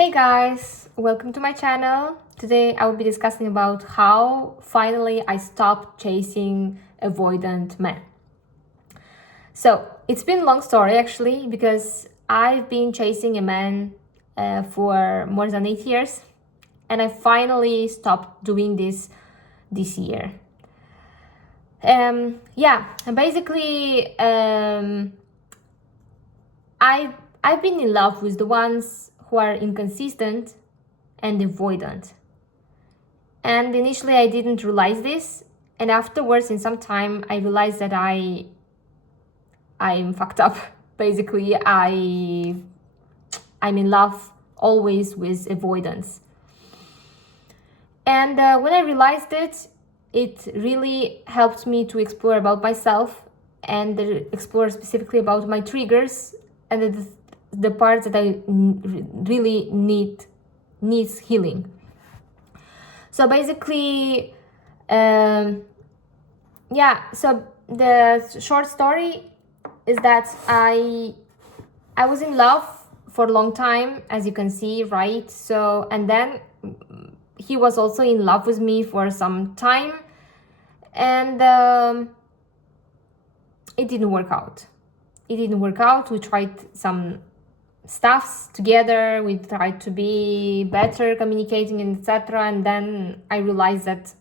Hey guys, welcome to my channel. Today I will be discussing about how finally I stopped chasing avoidant men. So it's been a long story actually because I've been chasing a man for more than 8 years and I finally stopped doing this year. Basically I've been in love with the ones who are inconsistent and avoidant. And initially I didn't realize this, and afterwards in some time I realized that I'm fucked up. Basically I'm in love always with avoidance. And when I realized it, it really helped me to explore about myself and explore specifically about my triggers and the parts that I really needs healing. So basically, so the short story is that I was in love for a long time, as you can see, right? So, and then he was also in love with me for some time, and it didn't work out. We tried some stuffs together, we tried to be better communicating and etc, and then I realized that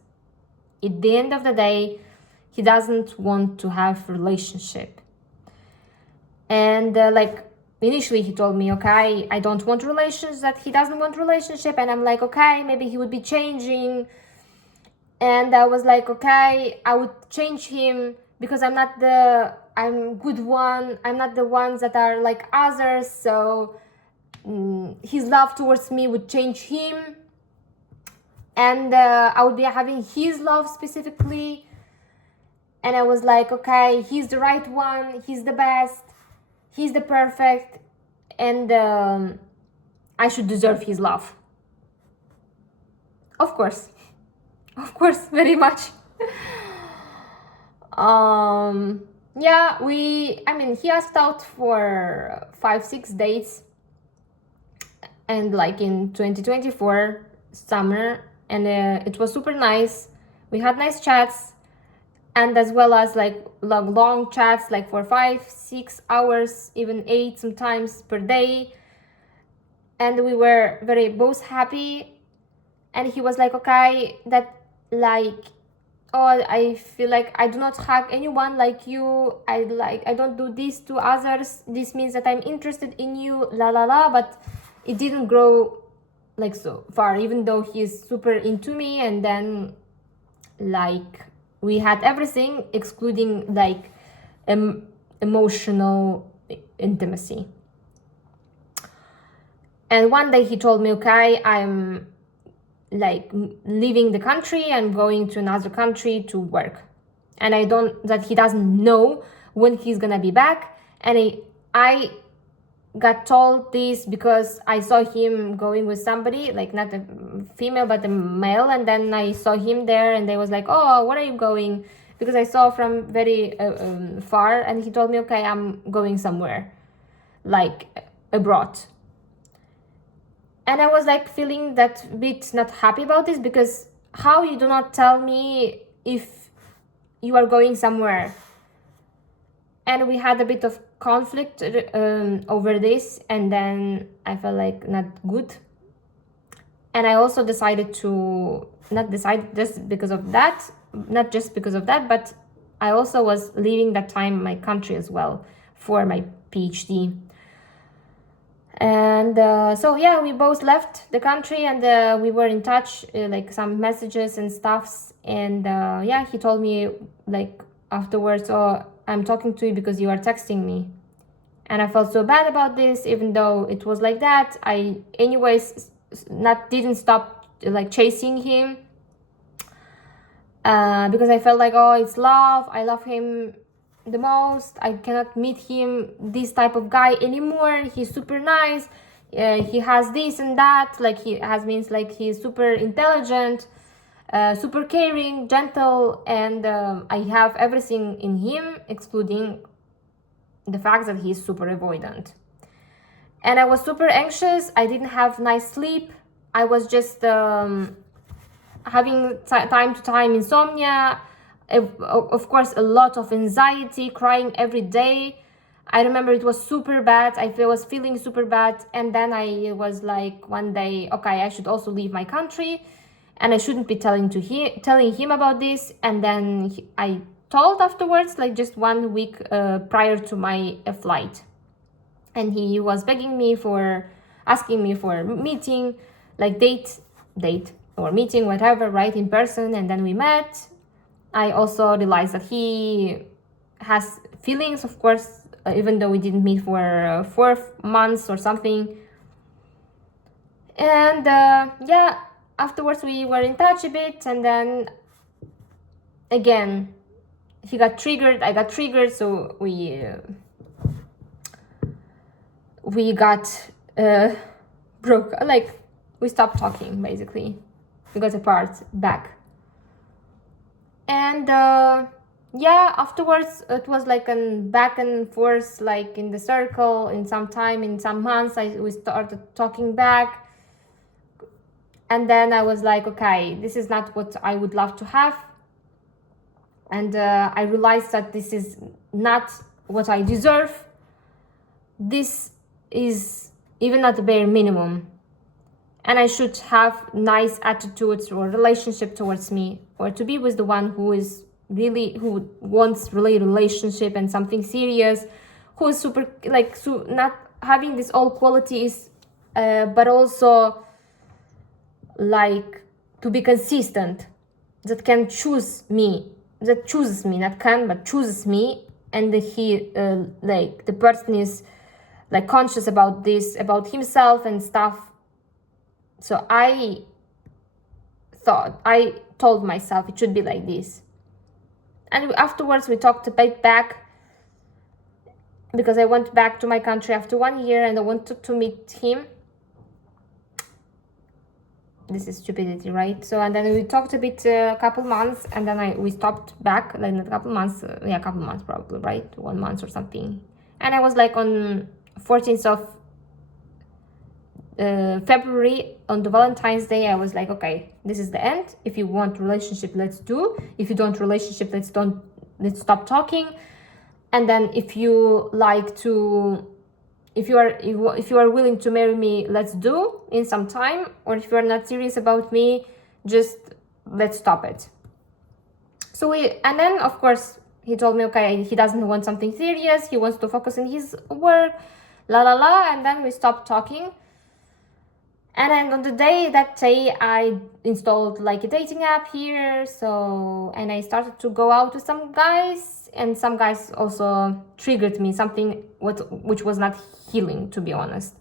at the end of the day he doesn't want to have relationship. And initially he told me, okay, I don't want relations, that he doesn't want relationship, and I'm like, okay, maybe he would be changing. And I was like, okay, I would change him because I'm good one. I'm not the ones that are like others. So his love towards me would change him. And I would be having his love specifically. And I was like, okay, he's the right one. He's the best. He's the perfect. And I should deserve his love. Of course, very much. He asked out for 5-6 dates, and like in 2024 summer, and it was super nice. We had nice chats, and as well as like long chats, like for 5-6 hours, even 8 sometimes per day, and we were very both happy. And he was like, okay, that like, oh, I feel like I do not hug anyone like you. I don't do this to others. This means that I'm interested in you, la la la. But it didn't grow like so far, even though he's super into me. And then like we had everything excluding like emotional intimacy. And one day he told me, okay, I'm like leaving the country and going to another country to work, and that he doesn't know when he's gonna be back. And I got told this because I saw him going with somebody, like not a female but a male, and then I saw him there and they was like, oh, where are you going? Because I saw from very far. And he told me, okay, I'm going somewhere like abroad. And I was like feeling that bit not happy about this, because how you do not tell me if you are going somewhere? And we had a bit of conflict over this, and then I felt like not good. And I also decided to not just because of that, but I also was leaving that time my country as well for my PhD. And we both left the country, and we were in touch, like some messages and stuffs. And he told me like afterwards, oh, I'm talking to you because you are texting me. And I felt so bad about this, even though it was like that. I anyways didn't stop like chasing him, because I felt like, oh, it's love, I love him the most. I cannot meet him, this type of guy, anymore. He's super nice, he has this and that, like he has means like he's super intelligent, super caring, gentle, and I have everything in him excluding the fact that he's super avoidant. And I was super anxious. I didn't have nice sleep. I was just having time to time insomnia, of course a lot of anxiety, crying every day. I remember it was super bad. I was feeling super bad, and then I was like one day, okay, I should also leave my country, and I shouldn't be telling him about this. And then I told afterwards, like just 1 week prior to my flight, and he was asking me for meeting, like date or meeting, whatever, right, in person. And then we met. I also realized that he has feelings, of course, even though we didn't meet for 4 months or something. And yeah, afterwards we were in touch a bit, and then again he got triggered, I got triggered, so we got broke, like we stopped talking basically. We got apart back. And yeah, afterwards it was like a back and forth, like in the circle. In some time, in some months, we started talking back. And then I was like, okay, this is not what I would love to have. And I realized that this is not what I deserve. This is even at the bare minimum. And I should have nice attitudes or relationship towards me, or to be with the one who wants really relationship and something serious, who is super, like, so not having these all qualities, but also like to be consistent, that can choose me, that chooses me, not can, but chooses me. And he like the person is like conscious about this, about himself and stuff. So I told myself it should be like this. And afterwards we talked a bit back, because I went back to my country after 1 year and I wanted to meet him. This is stupidity, right? So, and then we talked a bit, a couple months, and then we stopped back, like not a couple months, a couple months probably, right? 1 month or something. And I was like on 14th of February, on the Valentine's Day, I was like, okay, this is the end. If you want relationship, let's do. If you don't relationship, let's stop talking. And then if you like to, if you are willing to marry me, let's do in some time. Or if you are not serious about me, just let's stop it. So and then of course he told me, okay, he doesn't want something serious, he wants to focus on his work, and then we stopped talking. And then on that day, I installed like a dating app here. So, and I started to go out with some guys, and some guys also triggered me, something which was not healing, to be honest.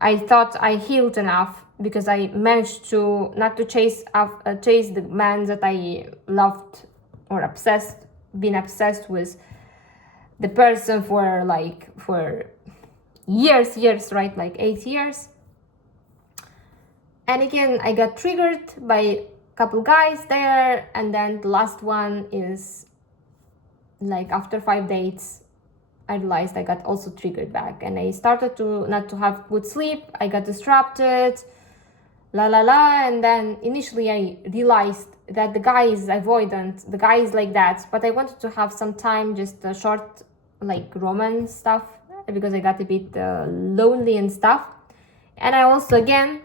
I thought I healed enough because I managed to not to chase the man that I loved or been obsessed with the person for years, right? Like 8 years. And again, I got triggered by a couple guys there, and then the last one is like after 5 dates, I realized I got also triggered back, and I started to not to have good sleep. I got disrupted, and then initially I realized that the guy is avoidant, the guy is like that, but I wanted to have some time, just a short like romance stuff, because I got a bit lonely and stuff. And I also, again,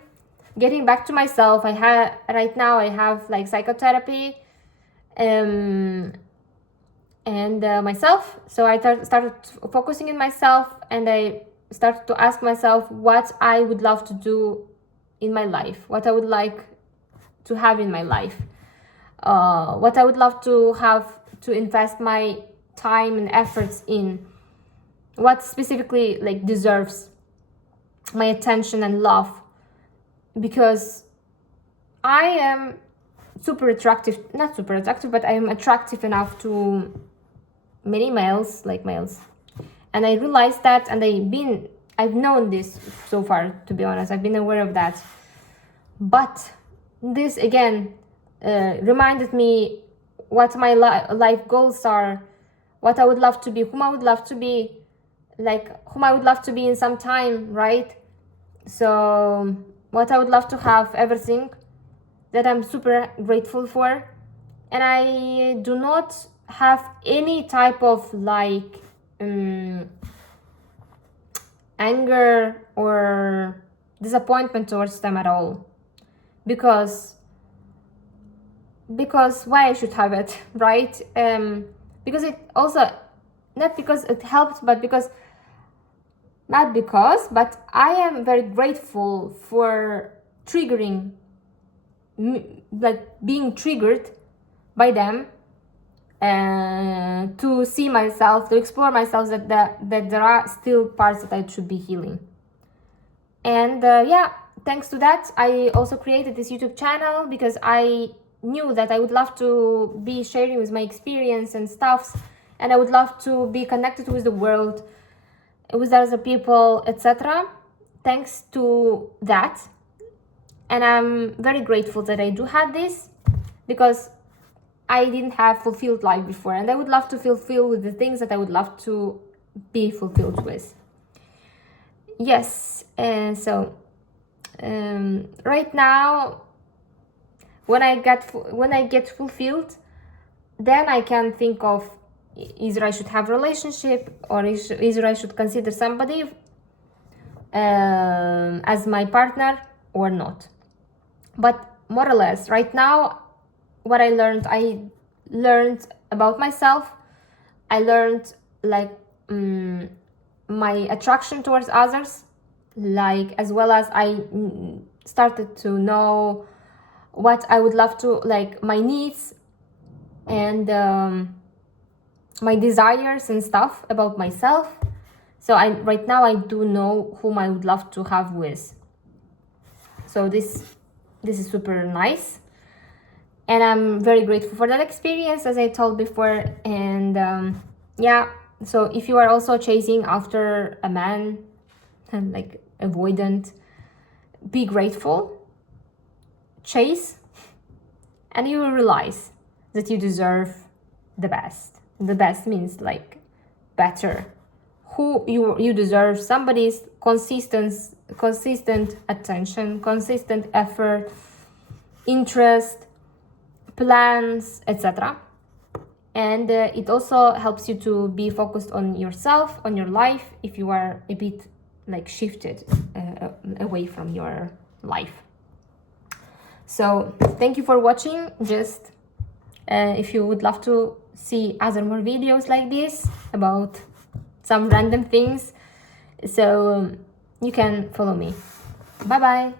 getting back to myself, right now I have like psychotherapy and myself. So I started focusing on myself, and I started to ask myself what I would love to do in my life, what I would like to have in my life, what I would love to have to invest my time and efforts in, what specifically like deserves my attention and love. Because I am not super attractive, but I am attractive enough to many males, and I realized that, and I've known this so far, to be honest. I've been aware of that, but this again reminded me what my life goals are, what I would love to be, whom I would love to be, like whom I would love to be in some time, right? So what I would love to have, everything that I'm super grateful for. And I do not have any type of like anger or disappointment towards them at all, because why I should have it, right? Because it also, not because it helps, but because I am very grateful for triggering, like being triggered by them, to see myself, to explore myself, that there are still parts that I should be healing. And yeah, thanks to that, I also created this YouTube channel, because I knew that I would love to be sharing with my experience and stuffs, and I would love to be connected with the world, with other people, etc. Thanks to that. And I'm very grateful that I do have this, because I didn't have fulfilled life before, and I would love to fulfill with the things that I would love to be fulfilled with. Yes, so right now, when I get fulfilled, then I can think of either I should have a relationship, or either I should consider somebody as my partner or not. But more or less, right now, what I learned about myself. I learned like my attraction towards others, like, as well as I started to know what I would love to, like, my needs and my desires and stuff about myself. So right now I do know whom I would love to have with. So this is super nice, and I'm very grateful for that experience, as I told before. And yeah, so if you are also chasing after a man, and like avoidant, be grateful, chase, and you will realize that you deserve the best. The best means like better. You deserve somebody's consistent attention, consistent effort, interest, plans, etc. And it also helps you to be focused on yourself, on your life, if you are a bit like shifted away from your life. So thank you for watching. Just if you would love to see other more videos like this about some random things, so you can follow me. Bye bye.